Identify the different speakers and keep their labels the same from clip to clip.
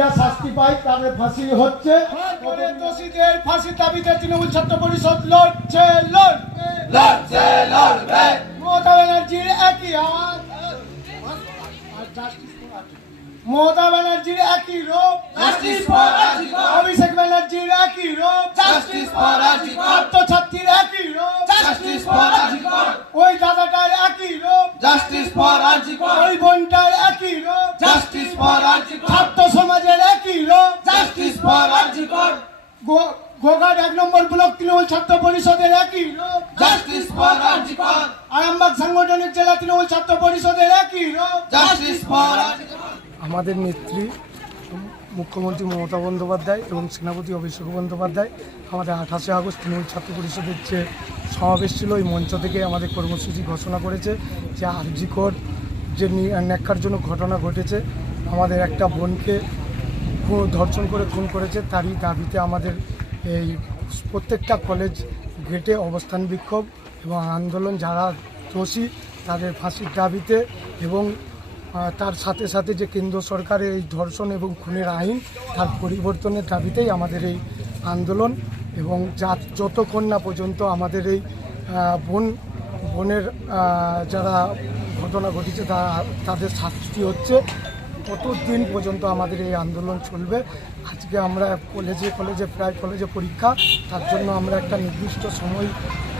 Speaker 1: দোষীরা শাস্তি পায় তাদের ফাঁসি হচ্ছে
Speaker 2: দোষীদের দাবিতে তৃণমূল ছাত্র পরিষদ লড়ছে লড়বে লড়ছে লড়বে মমতা ব্যানার্জির একই আওয়াজ মমতা ব্যানার্জির একই রূপ। অভিষেক ব্যানার্জির একই রূপ। ছাত্রছাত্রীর একই রূপ। ওই দাদাটার একই রূপ। ওই বোনটার একই রূপ। ছাত্র সমাজের একই
Speaker 3: for Arjun।
Speaker 2: গো- গোঘাট এক নম্বর ব্লক তৃণমূল ছাত্র পরিষদের একই
Speaker 3: Justice for Arjun।
Speaker 2: আরামবাগ সাংগঠনিক জেলা তৃণমূল ছাত্র পরিষদের একই
Speaker 3: for Arjun।
Speaker 1: আমাদের নেত্রী মুখ্যমন্ত্রী মমতা বন্দ্যোপাধ্যায় এবং সেনাপতি অভিষেক বন্দ্যোপাধ্যায় আমাদের আঠাশে আগস্ট তৃণমূল ছাত্র পরিষদের যে সমাবেশ ছিল ওই মঞ্চ থেকে আমাদের কর্মসূচি ঘোষণা করেছে যে আরজিকর যে ন্যাক্কারজনক ঘটনা ঘটেছে আমাদের একটা বোনকে ধর্ষণ করে, খুন করেছে, তারই দাবিতে আমাদের এই প্রত্যেকটা কলেজ গেটে অবস্থান বিক্ষোভ এবং আন্দোলন, যারা দোষী তাদের ফাঁসির দাবিতে এবং তার সাথে সাথে যে কেন্দ্র সরকারের এই ধর্ষণ এবং খুনের আইন, তার পরিবর্তনের দাবিতেই আমাদের এই আন্দোলন এবং যা যতক্ষণ না পর্যন্ত আমাদের এই বোন, বোনের যারা ঘটনা ঘটেছে তাদের শাস্তি হচ্ছে। কতদিন পর্যন্ত আমাদের এই আন্দোলন চলবে। আজকে আমরা কলেজে কলেজে প্রায় কলেজে পরীক্ষা। তার জন্য আমরা একটা নির্দিষ্ট সময়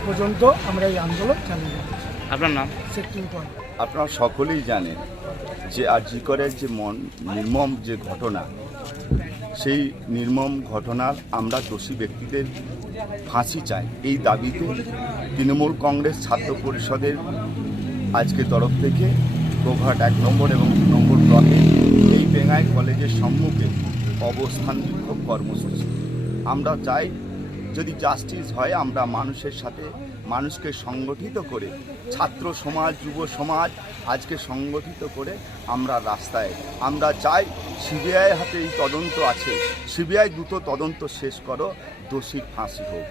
Speaker 1: পর্যন্ত আমরা এই আন্দোলন চালিয়ে যাচ্ছি।
Speaker 4: আপনার নাম?
Speaker 5: আপনারা সকলেই জানেন যে আরজিকরের যে মন নির্মম যে ঘটনা সেই নির্মম ঘটনার আমরা দোষী ব্যক্তিদের ফাঁসি চাই। এই দাবিতে তৃণমূল কংগ্রেস ছাত্র পরিষদের আজকে তরফ থেকে গোঘাট এক নম্বর এবং দু নম্বর ব্লকে এই বেঙ্গাই কলেজের সম্মুখে অবস্থান বিক্ষোভ কর্মসূচি। আমরা চাই যদি জাস্টিস হয়, আমরা মানুষের সাথে, মানুষকে সংগঠিত করে, ছাত্র সমাজ, যুব সমাজ, আজকে সংগঠিত করে আমরা রাস্তায়, আমরা চাই সিবিআই হাতে এই তদন্ত আছে। সিবিআই দ্রুত তদন্ত শেষ করো, দোষীর ফাঁসি হোক।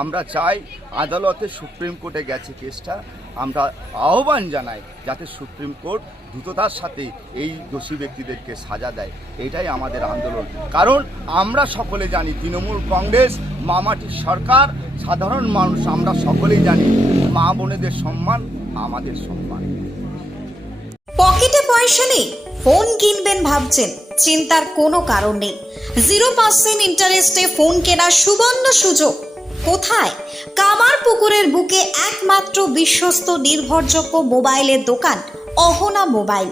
Speaker 5: আমরা চাই আদালতে সুপ্রিম কোর্টে গেছে কেসটা আমরা আহ্বান জানাই যাতে সুপ্রিম কোর্ট দ্রুততার সাথে এই দোষী ব্যক্তিদেরকে সাজা দেয়। এটাই আমাদের আন্দোলন। কারণ আমরা সকলে জানি তৃণমূল কংগ্রেস মামাটির সরকার, সাধারণ মানুষ, আমরা সকলেই জানি মা বোনেদের সম্মান, আমাদের সম্মান।
Speaker 6: পকেটে পয়সা নেই, ফোন কিনবেন ভাবছেন, চিন্তার কোনো কারণ নেই। জিরো পার্সেন্ট ইন্টারেস্টে ফোন কেনার সুবর্ণ সুযোগ। কোথায়? কামার পুকুরের বুকে একমাত্র বিশ্বস্ত নির্ভরযোগ্য মোবাইলের দোকান অহনা মোবাইল।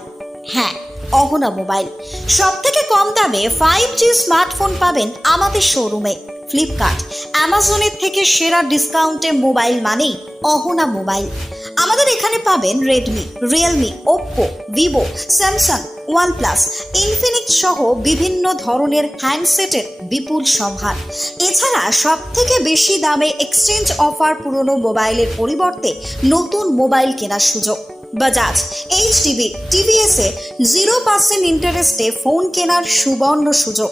Speaker 6: হ্যাঁ অহনা মোবাইল। সব থেকে কম দামে ফাইভ জি স্মার্টফোন পাবেন আমাদের শোরুমে ফ্লিপকার্ট অ্যামাজনের থেকে সেরা ডিসকাউন্টে মোবাইল মানেই অহনা মোবাইল। আমাদের এখানে পাবেন Redmi Realme Oppo Vivo Samsung OnePlus Infinix সহ বিভিন্ন ধরনের হ্যান্ডসেটের বিপুল সম্ভার। এছাড়া সব থেকে বেশি দামে এক্সচেঞ্জ অফার পুরনো মোবাইলের পরিবর্তে নতুন মোবাইল কেনার সুযোগ। বাজাজ এইচডিবি টিভিএসে জিরো পার্সেন্ট ইন্টারেস্টে ফোন কেনার সুবর্ণ সুযোগ।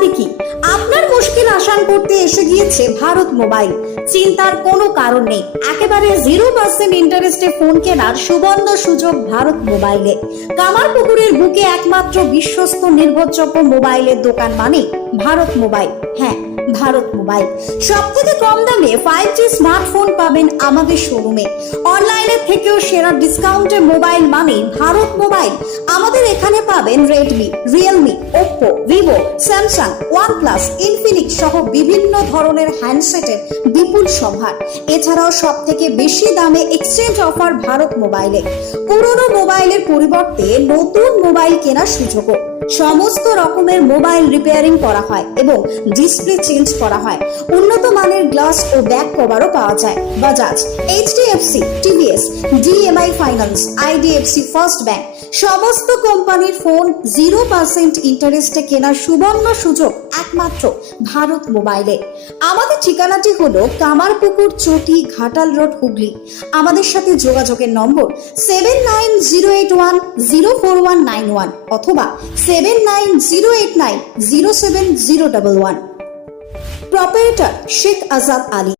Speaker 6: তাতে কি? আপনার মুশকিল আসান করতে এসে গিয়েছে ভারত মোবাইল। চিন্তার কোনো কারণ নেই। একেবারে জিরো পার্সেন্ট ইন্টারেস্টে ফোন কেনার সুবর্ণ সুযোগ ভারত মোবাইলে। কামারপুকুরের বুকে একমাত্র বিশ্বস্ত নির্ভরযোগ্য মোবাইলের দোকান মানে ভারত মোবাইল। হ্যাঁ ভারত মোবাইল। সব থেকে কম দামে ফাইভ জি স্মার্টফোন পাবেন আমাদের শোরুমে অনলাইনের থেকেও সেরা ডিসকাউন্টে মোবাইল মানে ভারত মোবাইল। আমাদের এখানে পাবেন Redmi Realme Oppo Vivo Samsung OnePlus Infinix সহ বিভিন্ন ধরনের হ্যান্ডসেটের বিপুল সম্ভার। এছাড়াও সব থেকে বেশি দামে এক্সচেঞ্জ অফার ভারত মোবাইলে। পুরনো মোবাইলের পরিবর্তে নতুন মোবাইল কেনার সুযোগও। সমস্ত রকমের মোবাইল রিপেয়ারিং করা হয় এবং ডিসপ্লে চেঞ্জ করা হয়। উন্নত মানের গ্লাস ও ব্যাক কভারও পাওয়া যায়। Bajaj, HDFC, TVS, DMI finance, IDFC, first bank, সমস্ত কোম্পানির ফোন জিরো পার্সেন্ট ইন্টারেস্টে কেনার সুবর্ণ সুযোগ একমাত্র ভারত মোবাইলে। আমাদের ঠিকানাটি হলো কামারপুকুর চটি, ঘাটাল রোড, হুগলি। আমাদের সাথে যোগাযোগের number seven nine zero eight one zero four one nine one অথবা seven nine zero eight nine zero seven zero double one proprietor Sheikh Azad Ali